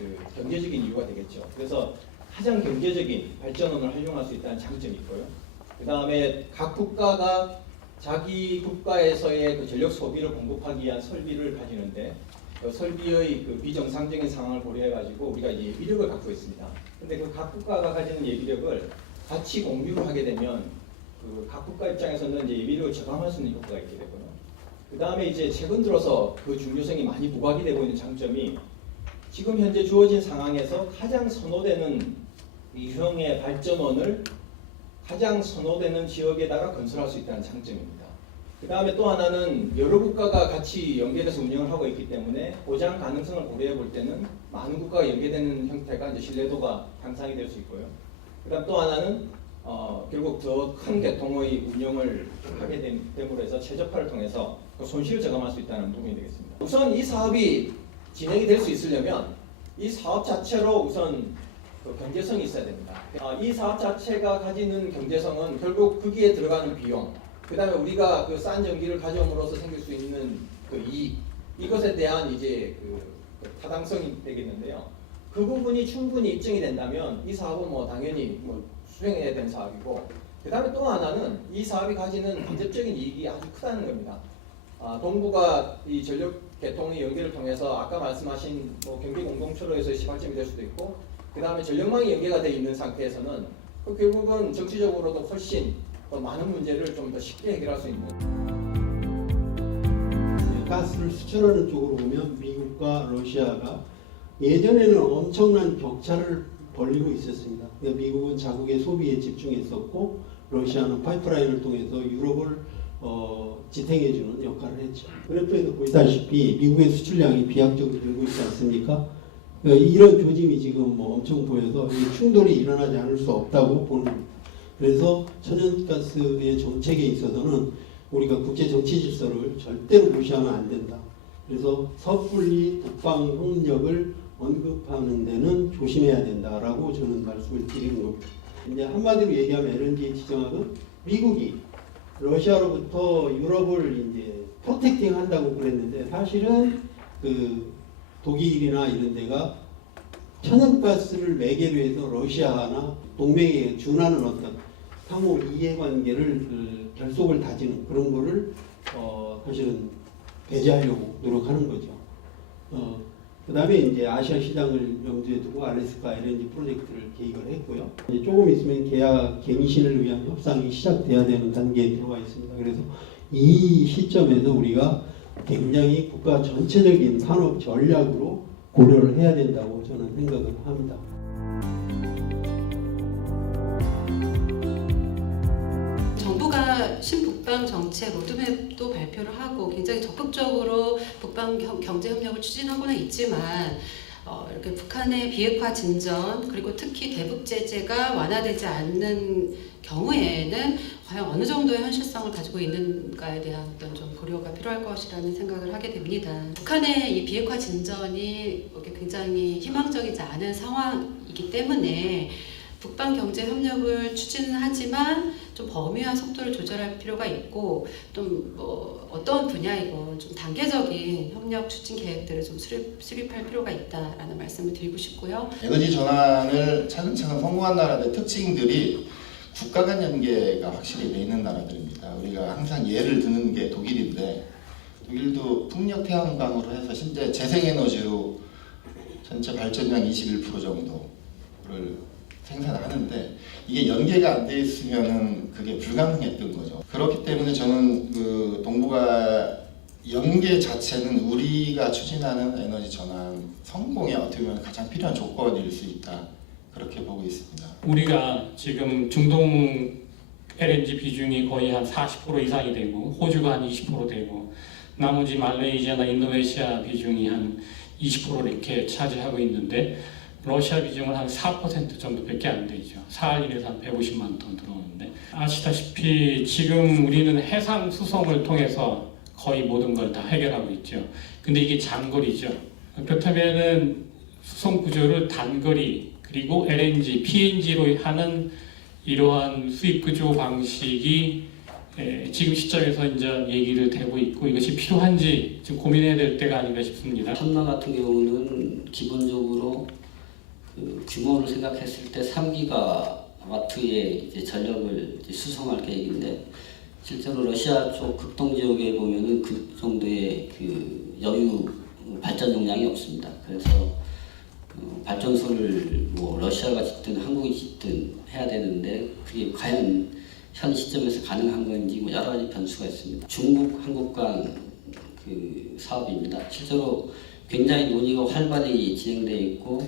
그 경제적인 이유가 되겠죠. 그래서 가장 경제적인 발전원을 활용할 수 있다는 장점이 있고요. 그 다음에 각 국가가 자기 국가에서의 그 전력 소비를 공급하기 위한 설비를 가지는데 그 설비의 그 비정상적인 상황을 고려해가지고 우리가 예비력을 갖고 있습니다. 근데 그 각 국가가 가지는 예비력을 같이 공유를 하게 되면 그 각 국가 입장에서는 이제 예비력을 저감할 수 있는 효과가 있게 되고요. 그 다음에 이제 최근 들어서 그 중요성이 많이 부각이 되고 있는 장점이 지금 현재 주어진 상황에서 가장 선호되는 유형의 발전원을 가장 선호되는 지역에다가 건설할 수 있다는 장점입니다. 그 다음에 또 하나는 여러 국가가 같이 연계돼서 운영을 하고 있기 때문에 보장 가능성을 고려해 볼 때는 많은 국가가 연계되는 형태가 이제 신뢰도가 향상이 될 수 있고요. 그 다음 또 하나는 결국 더 큰 계통의 운영을 하게 됨으로 해서 최적화를 통해서 그 손실을 저감할 수 있다는 부분이 되겠습니다. 우선 이 사업이 진행이 될 수 있으려면 이 사업 자체로 우선 그 경제성이 있어야 됩니다. 이 사업 자체가 가지는 경제성은 결국 거기에 들어가는 비용, 그 다음에 우리가 그 싼 전기를 가져옴으로써 생길 수 있는 그 이익, 이것에 대한 이제 그 타당성이 되겠는데요. 그 부분이 충분히 입증이 된다면 이 사업은 뭐 당연히 뭐 수행해야 되는 사업이고, 그 다음에 또 하나는 이 사업이 가지는 간접적인 이익이 아주 크다는 겁니다. 동부가 이 전력 개통의 연계를 통해서 아까 말씀하신 뭐 경기 공동초로에서의 시발점이 될 수도 있고, 그 다음에 전력망이 연계가 되어 있는 상태에서는 그 결국은 정치적으로도 훨씬 더 많은 문제를 좀 더 쉽게 해결할 수 있는. 가스를 수출하는 쪽으로 보면 미국과 러시아가 예전에는 엄청난 격차를 벌이고 있었습니다. 그러니까 미국은 자국의 소비에 집중했었고 러시아는 파이프라인을 통해서 유럽을 지탱해주는 역할을 했죠. 그래프에서 보시다시피 미국의 수출량이 비약적으로 늘고 있지 않습니까? 그러니까 이런 조짐이 지금 뭐 엄청 보여서 충돌이 일어나지 않을 수 없다고 보는 겁니다. 그래서 천연가스의 정책에 있어서는 우리가 국제 정치 질서를 절대로 무시하면 안 된다. 그래서 섣불리 북방 협력을 언급하는 데는 조심해야 된다라고 저는 말씀을 드리는 겁니다. 이제 한마디로 얘기하면 LNG의 지정학은 미국이 러시아로부터 유럽을 이제 프로텍팅 한다고 그랬는데 사실은 그 독일이나 이런 데가 천연가스를 매개로 해서 러시아나 동맹에 준하는 어떤 상호 이해관계를 결속을 다지는 그런 거를 사실은 배제하려고 노력하는 거죠. 그 다음에 이제 아시아 시장을 염두에 두고 알래스카 LNG 프로젝트를 계획을 했고요. 이제 조금 있으면 계약 갱신을 위한 협상이 시작돼야 되는 단계에 들어와 있습니다. 그래서 이 시점에서 우리가 굉장히 국가 전체적인 산업 전략으로 고려를 해야 된다고 저는 생각을 합니다. 정부가 신북방 정책 로드맵도 발표를 하고 굉장히 적극적으로 북방 경제 협력을 추진하고는 있지만 이렇게 북한의 비핵화 진전 그리고 특히 대북 제재가 완화되지 않는 경우에는 과연 어느 정도의 현실성을 가지고 있는가에 대한 어떤 좀 고려가 필요할 것이라는 생각을 하게 됩니다. 북한의 이 비핵화 진전이 굉장히 희망적이지 않은 상황이기 때문에 북방 경제 협력을 추진하지만 좀 범위와 속도를 조절할 필요가 있고 좀 뭐 어떤 분야이고 좀 단계적인 협력 추진 계획들을 좀 수립할 필요가 있다라는 말씀을 드리고 싶고요. 에너지 전환을 차근차근 성공한 나라들의 특징들이 국가 간 연계가 확실히 돼 있는 나라들입니다. 우리가 항상 예를 드는 게 독일인데 독일도 풍력 태양광으로 해서 실제 재생에너지로 전체 발전량 21% 정도를 생산을 하는데 이게 연계가 안 돼 있으면은 그게 불가능했던 거죠. 그렇기 때문에 저는 그 동북아 연계 자체는 우리가 추진하는 에너지 전환 성공에 어떻게 보면 가장 필요한 조건일 수 있다. 그렇게 보고 있습니다. 우리가 지금 중동 LNG 비중이 거의 한 40% 이상이 되고 호주가 한 20% 되고 나머지 말레이시아나 인도네시아 비중이 한 20% 이렇게 차지하고 있는데 러시아 비중은 한 4% 정도밖에 안 되죠. 사할인에서 한 150만 톤 들어오는데 아시다시피 지금 우리는 해상 수송을 통해서 거의 모든 걸 다 해결하고 있죠. 근데 이게 장거리죠. 그렇다면은 수송 구조를 단거리 그리고 LNG, PNG로 하는 이러한 수입 구조 방식이 지금 시점에서 이제 얘기를 되고 있고 이것이 필요한지 좀 고민해야 될 때가 아닌가 싶습니다. 천마 같은 경우는 기본적으로 그 규모를 생각했을 때 3기가와트의 이제 전력을 이제 수송할 계획인데 실제로 러시아 쪽 극동 지역에 보면은 그 정도의 그 여유 발전 용량이 없습니다. 그래서 발전소를 뭐 러시아가 짓든 한국이 짓든 해야 되는데 그게 과연 현 시점에서 가능한 건지 뭐 여러 가지 변수가 있습니다. 중국 한국 간 그 사업입니다. 실제로 굉장히 논의가 활발히 진행되어 있고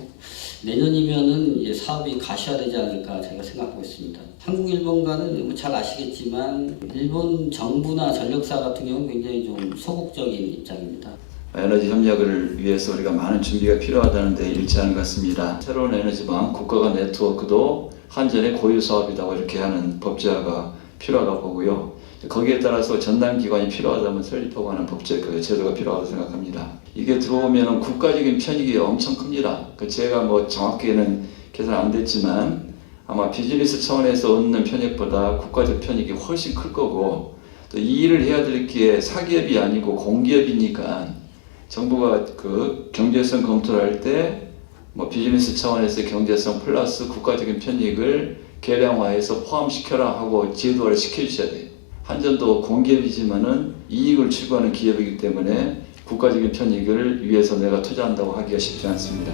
내년이면은 이제 사업이 가시화되지 않을까 제가 생각하고 있습니다. 한국 일본 간은 뭐 잘 아시겠지만 일본 정부나 전력사 같은 경우는 굉장히 좀 소극적인 입장입니다. 에너지 협력을 위해서 우리가 많은 준비가 필요하다는 데 일치하는 것 같습니다. 새로운 에너지망 국가 간 네트워크도 한전의 고유 사업이라고 이렇게 하는 법제화가 필요하다고 보고요. 거기에 따라서 전담 기관이 필요하다면 설립하고 하는 법제 그 제도가 필요하다고 생각합니다. 이게 들어오면 국가적인 편익이 엄청 큽니다. 제가 뭐 정확히는 계산 안 됐지만 아마 비즈니스 차원에서 얻는 편익보다 국가적 편익이 훨씬 클 거고 또 이 일을 해야 될 게 사기업이 아니고 공기업이니까 정부가 그 경제성 검토를 할 때 뭐 비즈니스 차원에서 경제성 플러스 국가적인 편익을 계량화해서 포함시켜라 하고 제도화를 시켜주셔야 돼요. 한전도 공기업이지만은 이익을 추구하는 기업이기 때문에 국가적인 편익을 위해서 내가 투자한다고 하기가 쉽지 않습니다.